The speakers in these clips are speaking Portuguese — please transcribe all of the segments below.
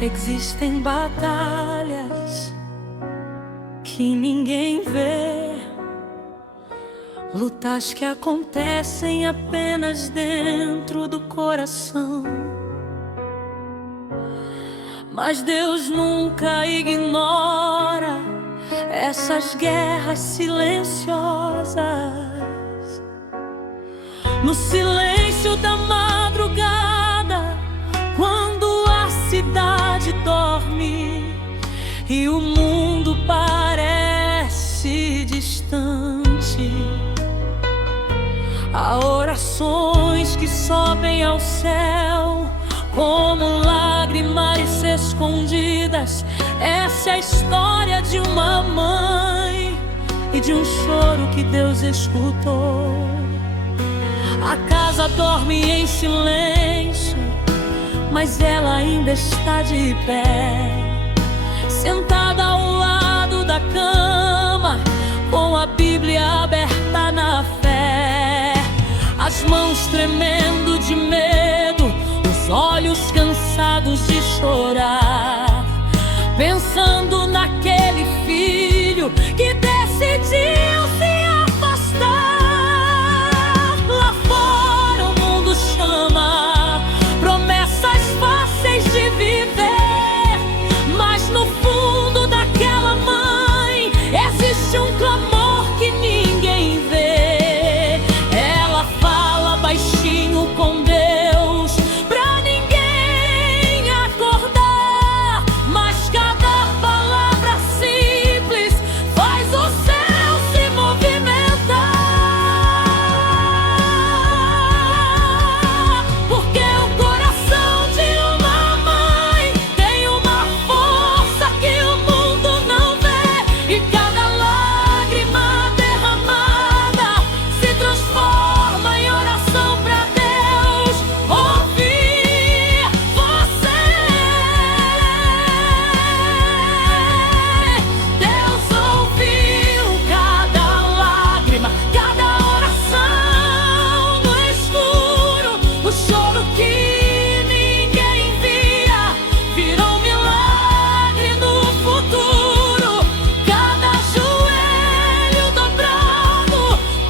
Existem batalhas que ninguém vê, lutas que acontecem apenas dentro do coração. Mas Deus nunca ignora essas guerras silenciosas. No silêncio da madrugada, quando a cidade dorme e o mundo parece distante, há orações que sobem ao céu como lágrimas escondidas. Essa é a história de uma mãe e de um choro que Deus escutou. A casa dorme em silêncio, mas ela ainda está de pé, sentada ao lado da cama, com a Bíblia aberta na fé, as mãos tremendo de medo, os olhos cansados de chorar, pensando naquele filho que decidiu se afastar. Lá fora o mundo chama, promessas fáceis de viver, mas no fundo daquela mãe existe um clamor que ninguém vê. Ela fala baixinho com Deus pra ninguém acordar, mas cada palavra simples faz o céu se movimentar. Porque o coração de uma mãe tem uma força que o mundo não vê, e cada lágrima derramada se transforma em oração pra Deus ouvir você. Deus ouviu cada lágrima, cada oração no escuro. O choro que ninguém via virou um milagre no futuro. Cada joelho dobrado,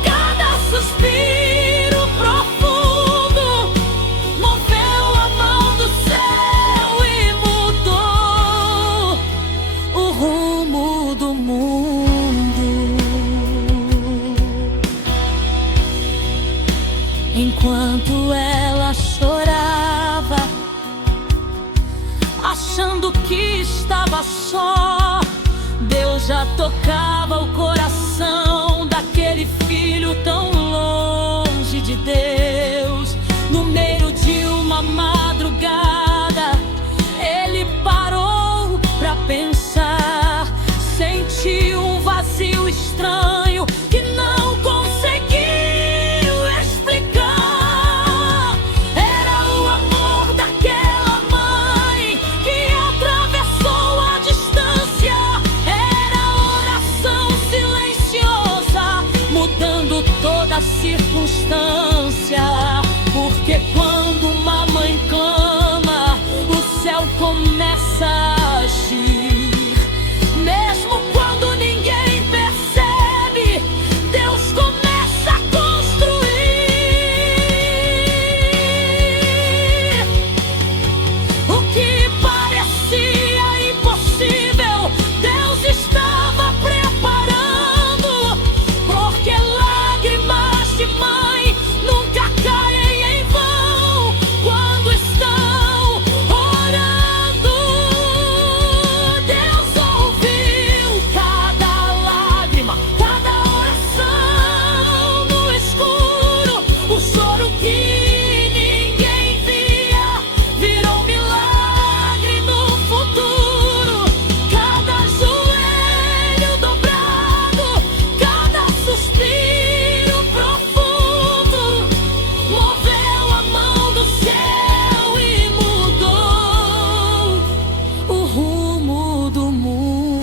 cada suspiro profundo moveu a mão do céu e mudou o rumo do mundo. Enquanto ela chorava, achando que estava só, Deus já tocava o coração daquele filho tão longe de Deus. No meio de uma madrugada, ele parou pra pensar, sentiu um vazio estranho que não conseguiu explicar. Era o amor daquela mãe que atravessou a distância. Era a oração silenciosa, mudando toda a circunstância. Porque quando uma mãe clama, o céu começa a agir. Mesmo quando ninguém percebe, Deus começa a construir. O que parecia impossível, Deus estava preparando. Porque lágrimas de mãe nunca caem em vão quando estão orando. Deus ouviu cada lágrima, cada oração no escuro. O choro que ninguém via virou um milagre no futuro. Cada joelho dobrado, cada suspiro profundo moveu a mão do céu e mudou o rumo do mundo.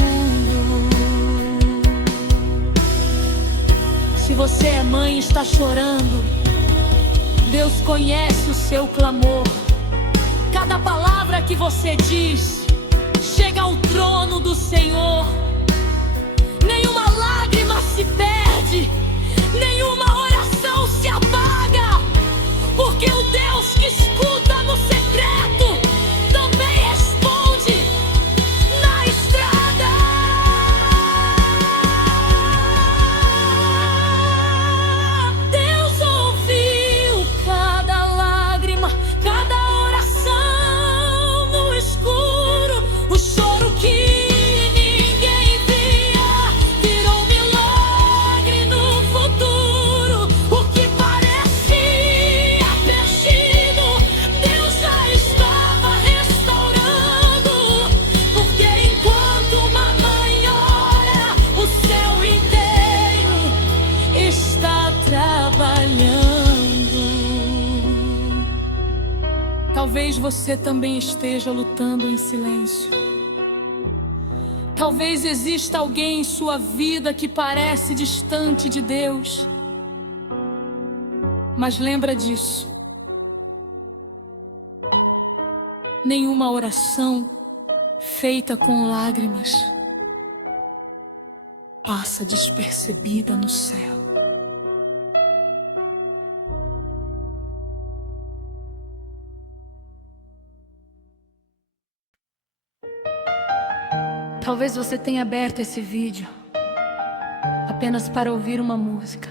Se você é mãe e está chorando, Deus conhece o seu clamor. Cada palavra que você diz chega ao trono do Senhor. Nenhuma lágrima se perde, nenhuma oração se apaga, porque o Deus que escuta no secreto também responde na estrada. Deus ouviu cada lágrima, cada oração no escuro. O choro que ninguém via virou milagre no futuro. O que parecia perdido, Deus já estava restaurando. Porque enquanto uma mãe ora, o céu inteiro está trabalhando. Talvez você também esteja lutando em silêncio. Talvez exista alguém em sua vida que parece distante de Deus. Mas lembra disso: nenhuma oração feita com lágrimas passa despercebida no céu. Talvez você tenha aberto esse vídeo apenas para ouvir uma música.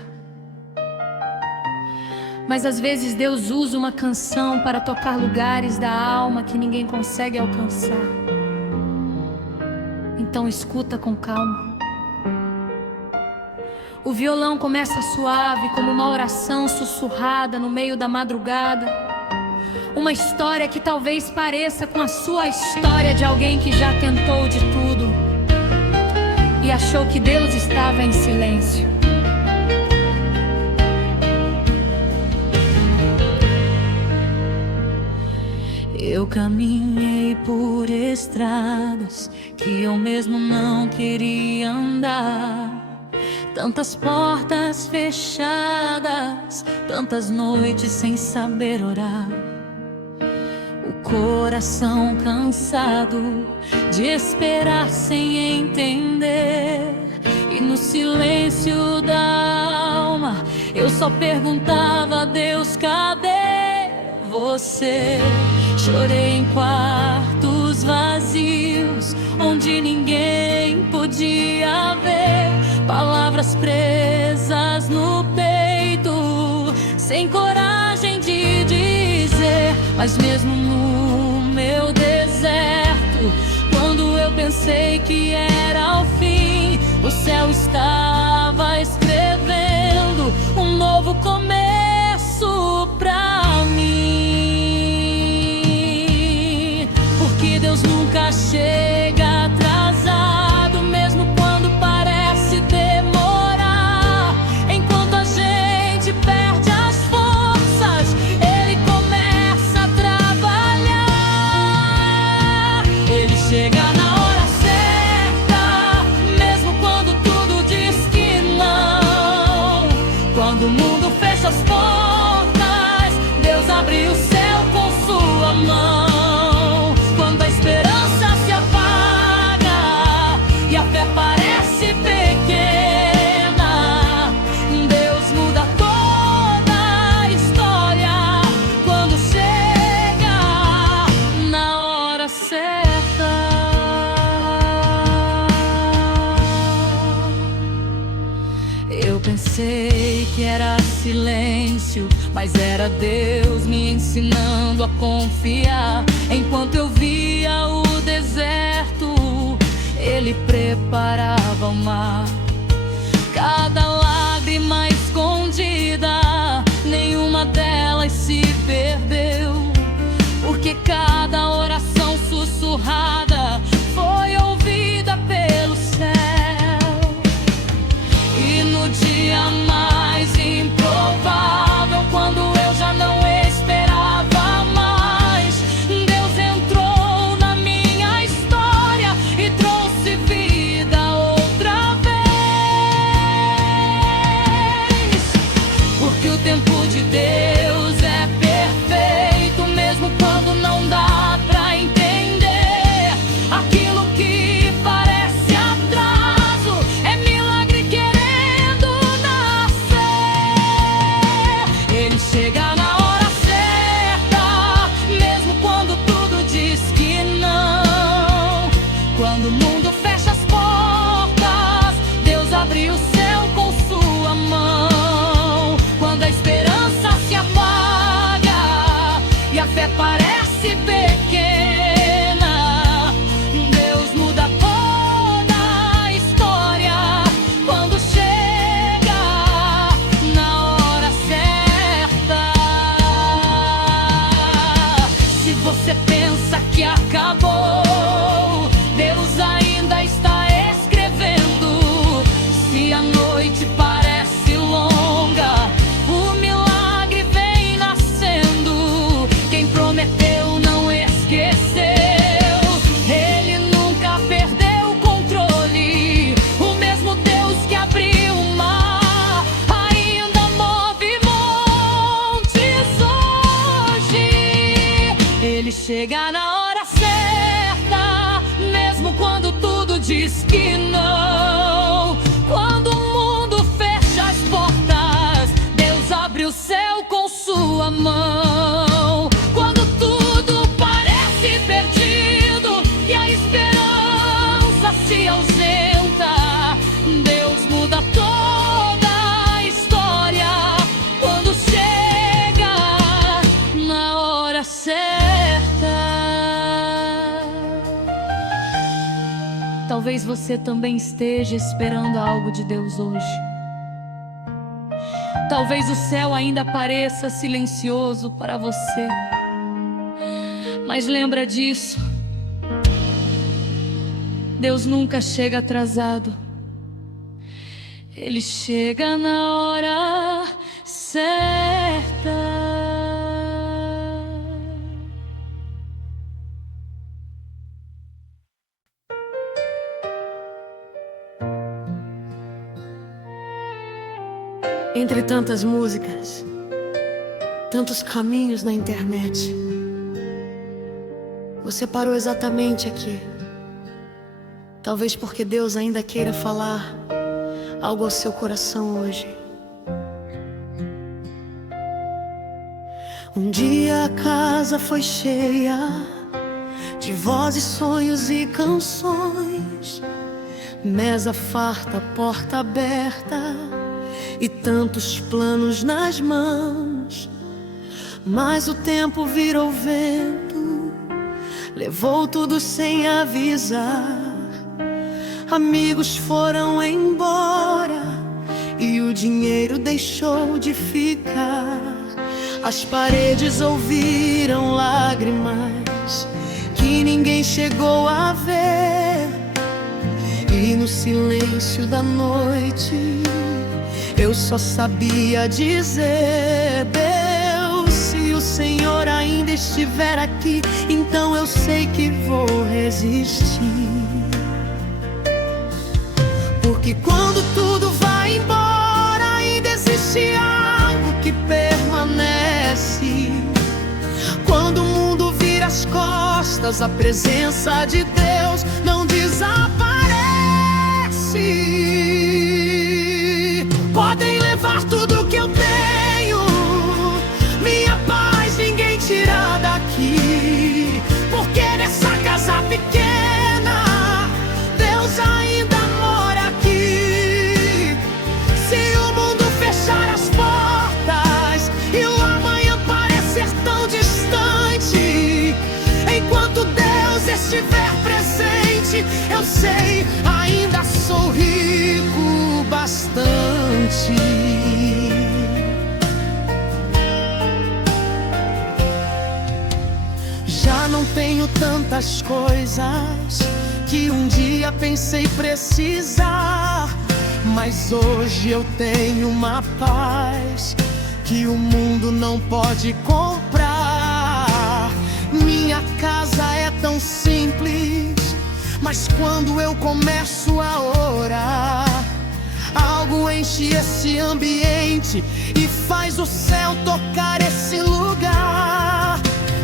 Mas às vezes Deus usa uma canção para tocar lugares da alma que ninguém consegue alcançar. Então escuta com calma. O violão começa suave, como uma oração sussurrada no meio da madrugada. Uma história que talvez pareça com a sua história, de alguém que já tentou de tudo e achou que Deus estava em silêncio. Eu caminhei por estradas que eu mesmo não queria andar. Tantas portas fechadas, tantas noites sem saber orar. O coração cansado de esperar sem entender. E no silêncio da alma eu só perguntava a Deus: cadê você? Chorei em quartos vazios, onde ninguém podia ver. Palavras presas no peito, sem coragem de dizer. Mas mesmo no meu deserto, quando eu pensei que era o fim, o céu estava escrevendo um novo começo pra mim. Porque Deus nunca chega atrasado, mesmo quando parece demorar. Enquanto a gente perde as forças, Ele começa a trabalhar. Ele chega na hora certa, mesmo quando tudo diz que não. Quando o mundo fecha as portas, Deus abre o céu com sua mão. Quando a esperança se apaga e a fé parece pequena, Deus muda toda a história quando chega na hora certa. Eu pensei que era silêncio, mas era Deus me ensinando a confiar. Enquanto eu via o deserto, Ele preparava o mar. Cada lágrima escondida, nenhuma delas se perdeu, porque cada oração sussurrada foi ouvida pelo céu. E no dia mais improvável, quando eu já não esperava mais, Deus entrou na minha história e trouxe vida outra vez. Porque o tempo de Deus é perfeito. fé parece pequena, Deus muda toda a história quando chega na hora certa. Se você pensa que acabou, Deus ainda está escrevendo. Se a noite parece longa, o milagre vem nascendo. Quem prometeu não esqueceu, Ele nunca perdeu o controle. O mesmo Deus que abriu o mar ainda move montes hoje. Ele chega na hora certa, mesmo quando tudo diz que não. Quando o mundo fecha as portas, Deus abre o céu com sua mão. Quando tudo parece perdido e a esperança se ausenta, Deus muda toda a história quando chega na hora certa. Talvez você também esteja esperando algo de Deus hoje. Talvez o céu ainda pareça silencioso para você, mas lembra disso: Deus nunca chega atrasado. Ele chega na hora certa. Entre tantas músicas, tantos caminhos na internet, você parou exatamente aqui. Talvez porque Deus ainda queira falar algo ao seu coração hoje. Um dia a casa foi cheia de vozes, sonhos e canções, mesa farta, porta aberta e tantos planos nas mãos. Mas o tempo virou vento, levou tudo sem avisar. Amigos foram embora e o dinheiro deixou de ficar. As paredes ouviram lágrimas que ninguém chegou a ver. E no silêncio da noite eu só sabia dizer: Deus, se o Senhor ainda estiver aqui, então eu sei que vou resistir. Porque quando tudo vai embora, ainda existe algo que permanece. Quando o mundo vira as costas, a presença de Deus não desaparece. Podem levar tudo que eu tenho, minha paz ninguém tira daqui. Porque nessa casa pequena, Deus ainda mora aqui. Se o mundo fechar as portas e o amanhã parecer tão distante, enquanto Deus estiver presente, eu sei, ainda sou rico bastante. Já não tenho tantas coisas que um dia pensei precisar, mas hoje eu tenho uma paz que o mundo não pode comprar. Minha casa é tão simples, mas quando eu começo a orar, algo enche esse ambiente e faz o céu tocar esse lugar.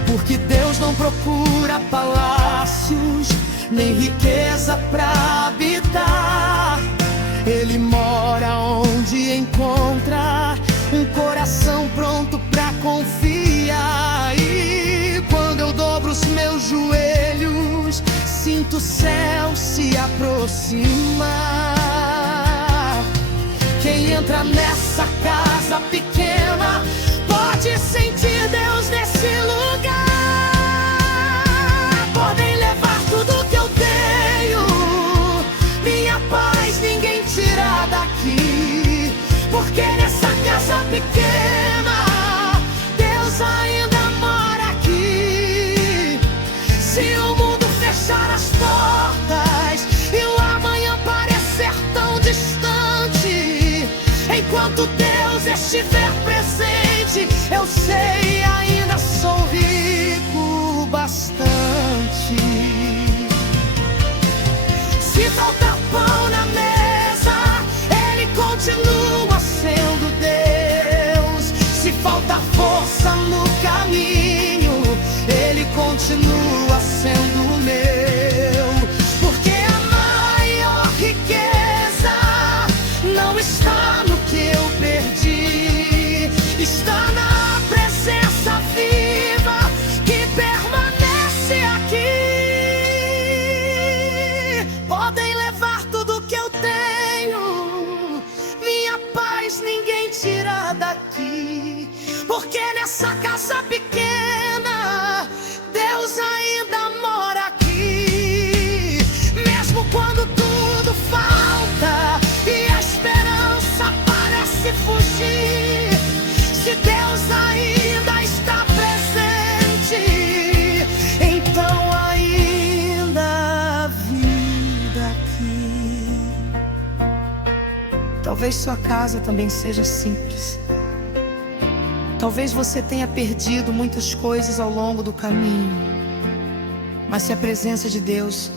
Porque Deus não procura palácios, nem riqueza pra habitar. Ele mora onde encontra um coração pronto pra confiar. E quando eu dobro os meus joelhos, sinto o céu se aproximar. Quem entra nessa casa pequena pode sentir Deus nesse lugar. você estiver presente, eu sei, ainda sou rico bastante. Se faltar pão na mesa, Ele continua sendo Deus. Se faltar força no caminho, Ele continua sendo meu. Porque a maior riqueza não está no que eu perdi, está na presença viva que permanece aqui. Podem levar tudo que eu tenho, minha paz ninguém tira daqui. Porque nessa casa pequena, Deus ainda mora aqui. Mesmo quando tudo falta e a esperança parece fugir, se Deus ainda está presente, então ainda há vida aqui. Talvez sua casa também seja simples. Talvez você tenha perdido muitas coisas ao longo do caminho, mas se a presença de Deus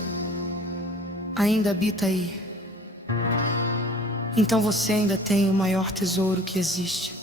ainda habita aí, então você ainda tem o maior tesouro que existe.